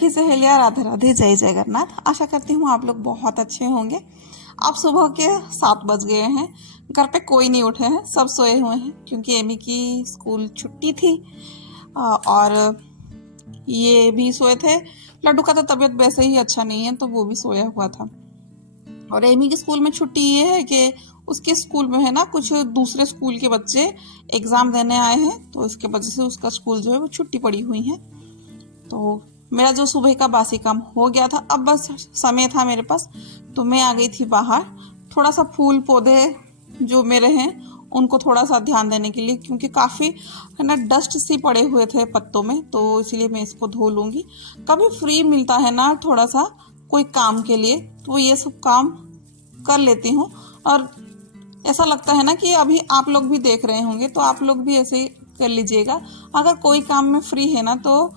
सखी सहेलियां, राधे राधे, जय जगन्नाथ। आशा करती हूँ आप लोग बहुत अच्छे होंगे। अब सुबह के 7 बज गए हैं। घर पे कोई नहीं उठे हैं, सब सोए हुए हैं क्योंकि एमी की स्कूल छुट्टी थी। और ये भी सोए थे। लड्डू का तो तबीयत वैसे ही अच्छा नहीं है तो वो भी सोया हुआ था। और एमी के स्कूल में छुट्टी ये है कि उसके स्कूल में है ना, कुछ दूसरे स्कूल के बच्चे एग्ज़ाम देने आए हैं, तो इसके वजह से उसका स्कूल जो है वो छुट्टी पड़ी हुई है। तो मेरा जो सुबह का बासी काम हो गया था, अब बस समय था मेरे पास, तो मैं आ गई थी बाहर। थोड़ा सा फूल पौधे जो मेरे हैं उनको थोड़ा सा ध्यान देने के लिए, क्योंकि काफ़ी है ना डस्ट सी पड़े हुए थे पत्तों में, तो इसीलिए मैं इसको धो लूँगी। कभी फ्री मिलता है ना थोड़ा सा कोई काम के लिए, तो ये सब काम कर लेती हूँ। और ऐसा लगता है ना कि अभी आप लोग भी देख रहे होंगे, तो आप लोग भी ऐसे ही कर लीजिएगा। अगर कोई काम में फ्री है ना, तो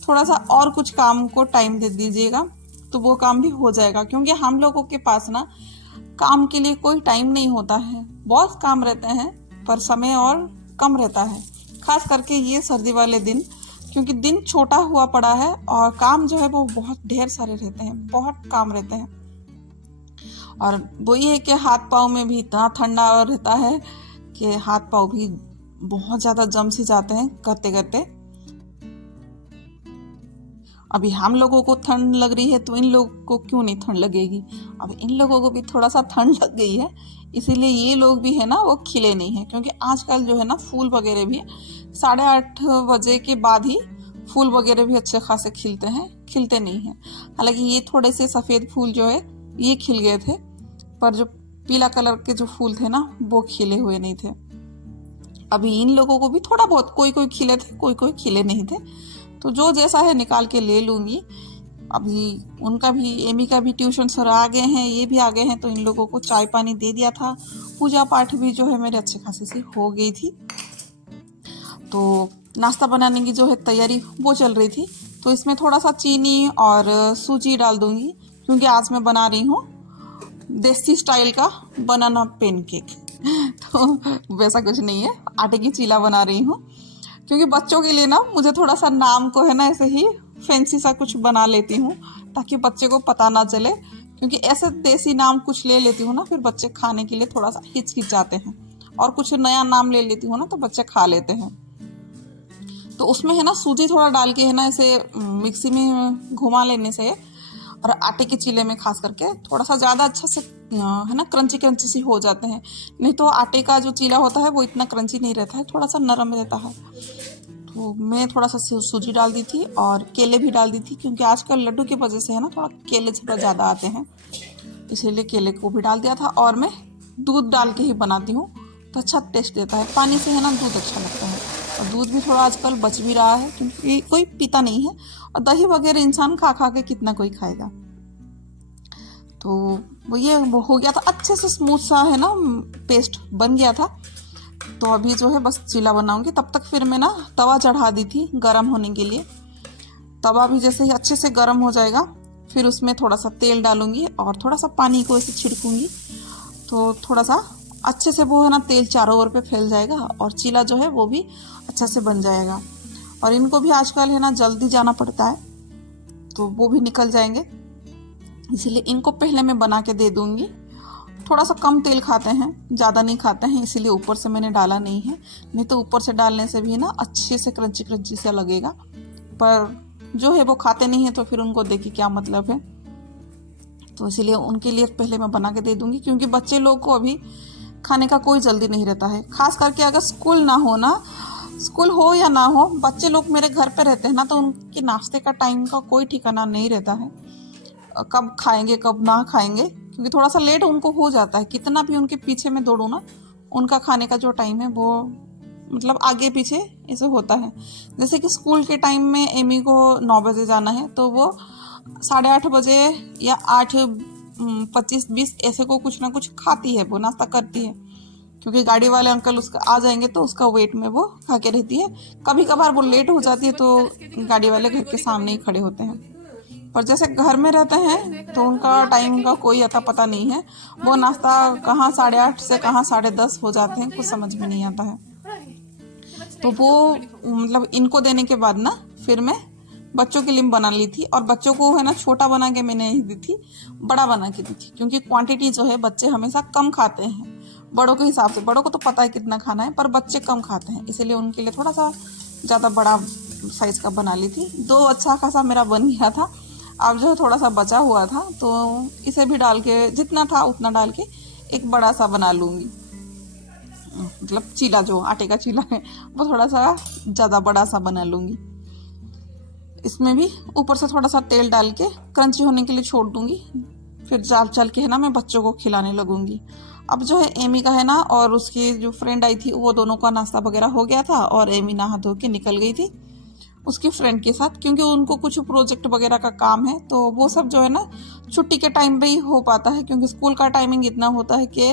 थोड़ा सा और कुछ काम को टाइम दे दीजिएगा, तो वो काम भी हो जाएगा। क्योंकि हम लोगों के पास ना काम के लिए कोई टाइम नहीं होता है, बहुत काम रहते हैं पर समय और कम रहता है, खास करके ये सर्दी वाले दिन, क्योंकि दिन छोटा हुआ पड़ा है और काम जो है वो बहुत ढेर सारे रहते हैं, बहुत काम रहते हैं। और वो ये है कि हाथ पाँव में भी इतना ठंडा रहता है कि हाथ पाँव भी बहुत ज़्यादा जम सी जाते हैं करते करते। अभी हम लोगों को ठंड लग रही है तो इन लोगों को क्यों नहीं ठंड लगेगी। अब इन लोगों को भी थोड़ा सा ठंड लग गई है, इसीलिए ये लोग भी है ना वो खिले नहीं हैं। क्योंकि आजकल जो है ना फूल वगैरह भी 8:30 बजे के बाद ही फूल वगैरह भी अच्छे खासे खिलते हैं, खिलते नहीं हैं। हालांकि ये थोड़े से सफ़ेद फूल जो है ये खिल गए थे, पर जो पीला कलर के जो फूल थे ना वो खिले हुए नहीं थे। अभी इन लोगों को भी थोड़ा बहुत, कोई कोई खिले थे, कोई कोई खिले नहीं थे, तो जो जैसा है निकाल के ले लूँगी। अभी उनका भी, एमी का भी ट्यूशन सर आ गए हैं, ये भी आ गए हैं, तो इन लोगों को चाय पानी दे दिया था। पूजा पाठ भी जो है मेरे अच्छे खासे सी हो गई थी। तो नाश्ता बनाने की जो है तैयारी वो चल रही थी। तो इसमें थोड़ा सा चीनी और सूजी डाल दूँगी, क्योंकि आज मैं बना रही हूँ देसी स्टाइल का बनाना पेनकेक। तो वैसा कुछ नहीं है, आटे की चीला बना रही हूँ। क्योंकि बच्चों के लिए ना मुझे थोड़ा सा नाम को है ना ऐसे ही फैंसी सा कुछ बना लेती हूँ, ताकि बच्चे को पता ना चले। क्योंकि ऐसे देसी नाम कुछ ले लेती हूँ ना, फिर बच्चे खाने के लिए थोड़ा सा हिचकिचाते हैं, और कुछ नया नाम ले लेती हूँ ना तो बच्चे खा लेते हैं। तो उसमें है ना सूजी थोड़ा डाल के है ना ऐसे मिक्सी में घुमा लेने से, और आटे के चीले में खास करके थोड़ा सा ज़्यादा अच्छा से है ना क्रंची क्रंची सी हो जाते हैं। नहीं तो आटे का जो चीला होता है वो इतना क्रंची नहीं रहता है, थोड़ा सा नरम रहता है। तो मैं थोड़ा सा सूजी डाल दी थी और केले भी डाल दी थी, क्योंकि आजकल लड्डू की वजह से है ना थोड़ा केले थोड़ा ज़्यादा आते हैं, इसीलिए केले को भी डाल दिया था। और मैं दूध डाल के ही बनाती हूँ तो अच्छा टेस्ट देता है, पानी से है ना दूध अच्छा लगता है। और दूध भी थोड़ा आजकल बच भी रहा है, क्योंकि कोई पीता नहीं है, और दही वगैरह इंसान खा खा के कितना कोई खाएगा। तो वो ये वो हो गया था, अच्छे से स्मूथ सा है ना पेस्ट बन गया था। तो अभी जो है बस चीला बनाऊंगी, तब तक फिर मैं ना तवा चढ़ा दी थी गर्म होने के लिए। तवा भी जैसे ही अच्छे से गर्म हो जाएगा, फिर उसमें थोड़ा सा तेल डालूंगी और थोड़ा सा पानी को ऐसे छिड़कूंगी, तो थोड़ा सा अच्छे से वो है ना तेल चारों ओर पे फैल जाएगा, और चीला जो है वो भी अच्छा से बन जाएगा। और इनको भी आजकल है ना जल्दी जाना पड़ता है, तो वो भी निकल जाएंगे, इसीलिए इनको पहले मैं बना के दे दूंगी। थोड़ा सा कम तेल खाते हैं, ज़्यादा नहीं खाते हैं, इसीलिए ऊपर से मैंने डाला नहीं है। नहीं तो ऊपर से डालने से भी ना अच्छे से क्रंची क्रंची सा लगेगा, पर जो है वो खाते नहीं है, तो फिर उनको देखिए क्या मतलब है। तो इसीलिए उनके लिए पहले मैं बना के दे दूंगी, क्योंकि बच्चे लोग को अभी खाने का कोई जल्दी नहीं रहता है। खास करके अगर स्कूल ना हो ना, स्कूल हो या ना हो, बच्चे लोग मेरे घर पे रहते हैं ना, तो उनके नाश्ते का टाइम का कोई ठिकाना नहीं रहता है, कब खाएंगे कब ना खाएंगे। क्योंकि थोड़ा सा लेट उनको हो जाता है, कितना भी उनके पीछे में दौड़ूँ ना, उनका खाने का जो टाइम है वो मतलब आगे पीछे ऐसे होता है। जैसे कि स्कूल के टाइम में एमी को 9 बजे जाना है, तो वो 8:30 बजे या 8:25-20 ऐसे को कुछ ना कुछ खाती है, वो नाश्ता करती है। क्योंकि गाड़ी वाले अंकल उसका आ जाएंगे तो उसका वेट में वो खा के रहती है। कभी कभार वो लेट हो जाती है तो गाड़ी वाले घर के सामने ही खड़े होते हैं। पर जैसे घर में रहते हैं तो उनका टाइम का कोई अता पता नहीं है, वो नाश्ता कहाँ 8:30 से कहाँ 10:30 हो जाते हैं, कुछ समझ में नहीं आता है। तो वो मतलब इनको देने के बाद ना फिर मैं बच्चों के लिए बना ली थी, और बच्चों को है ना छोटा बना के मैंने नहीं दी थी, बड़ा बना के दी थी, क्योंकि क्वांटिटी जो है बच्चे हमेशा कम खाते हैं बड़ों के हिसाब से। बड़ों को तो पता है कितना खाना है, पर बच्चे कम खाते हैं, इसीलिए उनके लिए थोड़ा सा ज़्यादा बड़ा साइज़ का बना ली थी। 2 अच्छा खासा मेरा बन गया था। अब जो है थोड़ा सा बचा हुआ था, तो इसे भी डाल के जितना था उतना डाल के एक बड़ा सा बना लूँगी। मतलब चीला, जो आटे का चीला है, वो थोड़ा सा ज़्यादा बड़ा सा बना लूँगी। इसमें भी ऊपर से थोड़ा सा तेल डाल के क्रंची होने के लिए छोड़ दूँगी। फिर चल के है ना मैं बच्चों को खिलाने लगूँगी। अब जो है एमी का है ना, और उसकी जो फ्रेंड आई थी, वो दोनों का नाश्ता वगैरह हो गया था, और एमी नहा धो के निकल गई थी उसकी फ्रेंड के साथ, क्योंकि उनको कुछ प्रोजेक्ट वगैरह का काम है। तो वो सब जो है ना छुट्टी के टाइम पे ही हो पाता है, क्योंकि स्कूल का टाइमिंग इतना होता है कि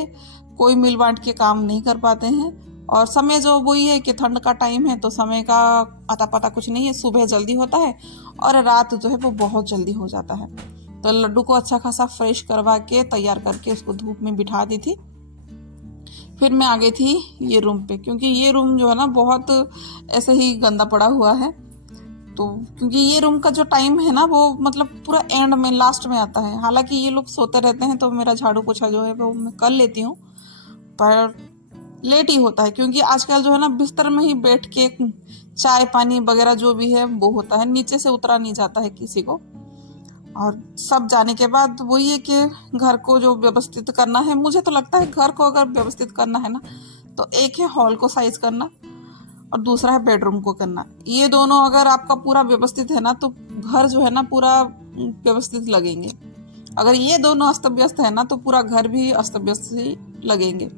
कोई मिल बांट के काम नहीं कर पाते हैं। और समय जो वही है कि ठंड का टाइम है, तो समय का अता पता कुछ नहीं है। सुबह जल्दी होता है और रात जो है वो बहुत जल्दी हो जाता है। तो लड्डू को अच्छा खासा फ्रेश करवा के तैयार करके उसको धूप में बिठा दी थी। फिर मैं आ गई थी ये रूम पे, क्योंकि ये रूम जो है ना बहुत ऐसे ही गंदा पड़ा हुआ है। तो क्योंकि ये रूम का जो टाइम है ना, वो मतलब पूरा एंड में, लास्ट में आता है। हालांकि ये लोग सोते रहते हैं तो मेरा झाड़ू पोछा जो है वो मैं कर लेती हूँ, पर लेट ही होता है, क्योंकि आजकल जो है ना बिस्तर में ही बैठ के चाय पानी वगैरह जो भी है वो होता है, नीचे से उतरा नहीं जाता है किसी को। और सब जाने के बाद वही है कि घर को जो व्यवस्थित करना है, मुझे तो लगता है घर को अगर व्यवस्थित करना है ना, तो एक है हॉल को साइज करना और दूसरा है बेडरूम को करना। ये दोनों अगर आपका पूरा व्यवस्थित है ना, तो घर जो है ना पूरा व्यवस्थित लगेंगे। अगर ये दोनों अस्त व्यस्त है ना, तो पूरा घर भी अस्त व्यस्त ही लगेंगे।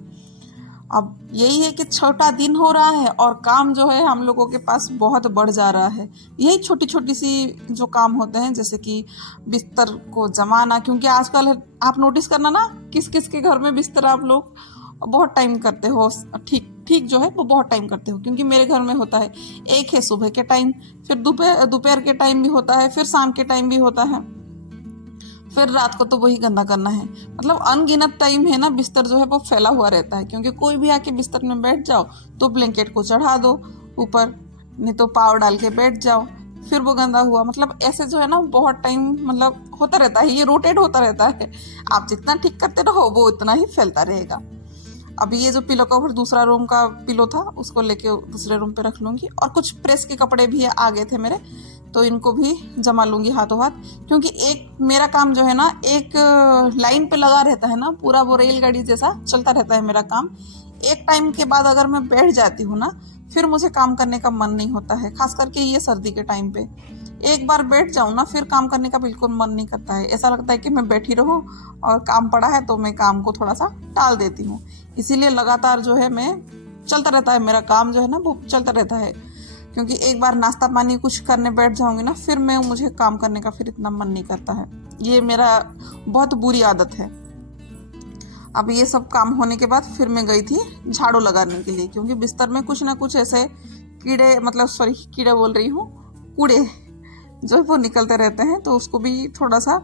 अब यही है कि छोटा दिन हो रहा है और काम जो है हम लोगों के पास बहुत बढ़ जा रहा है। यही छोटी छोटी सी जो काम होते हैं, जैसे कि बिस्तर को जमाना, क्योंकि आजकल आप नोटिस करना ना, किस किस के घर में बिस्तर आप लोग बहुत टाइम करते हो, ठीक ठीक जो है वो बहुत टाइम करते हो। क्योंकि मेरे घर में होता है, एक है सुबह के टाइम, फिर दोपहर के टाइम भी होता है, फिर शाम के टाइम भी होता है, फिर रात को तो वही गंदा करना है। मतलब अनगिनत टाइम है ना, बिस्तर जो है वो फैला हुआ रहता है। क्योंकि कोई भी आके बिस्तर में बैठ जाओ तो ब्लैंकेट को चढ़ा दो ऊपर, नहीं तो पाव डाल के बैठ जाओ, फिर वो गंदा हुआ। मतलब ऐसे जो है ना बहुत टाइम मतलब होता रहता है, ये रोटेट होता रहता है। आप जितना ठीक करते रहो वो उतना ही फैलता रहेगा। अभी ये जो पिलो कवर दूसरा रूम का पिलो था, उसको लेके दूसरे रूम पे रख लूँगी। और कुछ प्रेस के कपड़े भी आ गए थे मेरे, तो इनको भी जमा लूँगी हाथों हाथ। क्योंकि एक मेरा काम जो है ना एक लाइन पे लगा रहता है ना, पूरा वो रेलगाड़ी जैसा चलता रहता है मेरा काम। एक टाइम के बाद अगर मैं बैठ जाती हूँ ना, फिर मुझे काम करने का मन नहीं होता है, खास करके ये सर्दी के टाइम पे। एक बार बैठ जाऊँ ना, फिर काम करने का बिल्कुल मन नहीं करता है। ऐसा लगता है कि मैं बैठी रहूँ, और काम पड़ा है तो मैं काम को थोड़ा सा टाल देती हूँ। इसीलिए लगातार जो है मैं चलता रहता है, मेरा काम जो है ना वो चलता रहता है। क्योंकि एक बार नाश्ता पानी कुछ करने बैठ जाऊँगी ना, फिर मुझे काम करने का फिर इतना मन नहीं करता है। ये मेरा बहुत बुरी आदत है। अब ये सब काम होने के बाद फिर मैं गई थी झाड़ू लगाने के लिए, क्योंकि बिस्तर में कुछ ना कुछ ऐसे कीड़े, मतलब सॉरी कीड़े बोल रही हूँ, कूड़े जो वो निकलते रहते हैं। तो उसको भी थोड़ा सा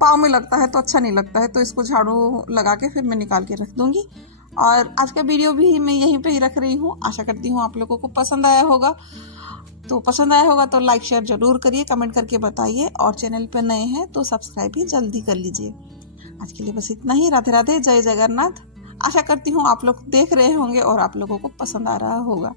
पाँव में लगता है तो अच्छा नहीं लगता है, तो इसको झाड़ू लगा के फिर मैं निकाल के रख दूँगी। और आज का वीडियो भी मैं यहीं पे ही रख रही हूँ। आशा करती हूँ आप लोगों को पसंद आया होगा। तो पसंद आया होगा तो लाइक शेयर ज़रूर करिए, कमेंट करके बताइए, और चैनल पर नए हैं तो सब्सक्राइब भी जल्दी कर लीजिए। आज के लिए बस इतना ही। राधे राधे, जय जगन्नाथ। आशा करती हूँ आप लोग देख रहे होंगे और आप लोगों को पसंद आ रहा होगा।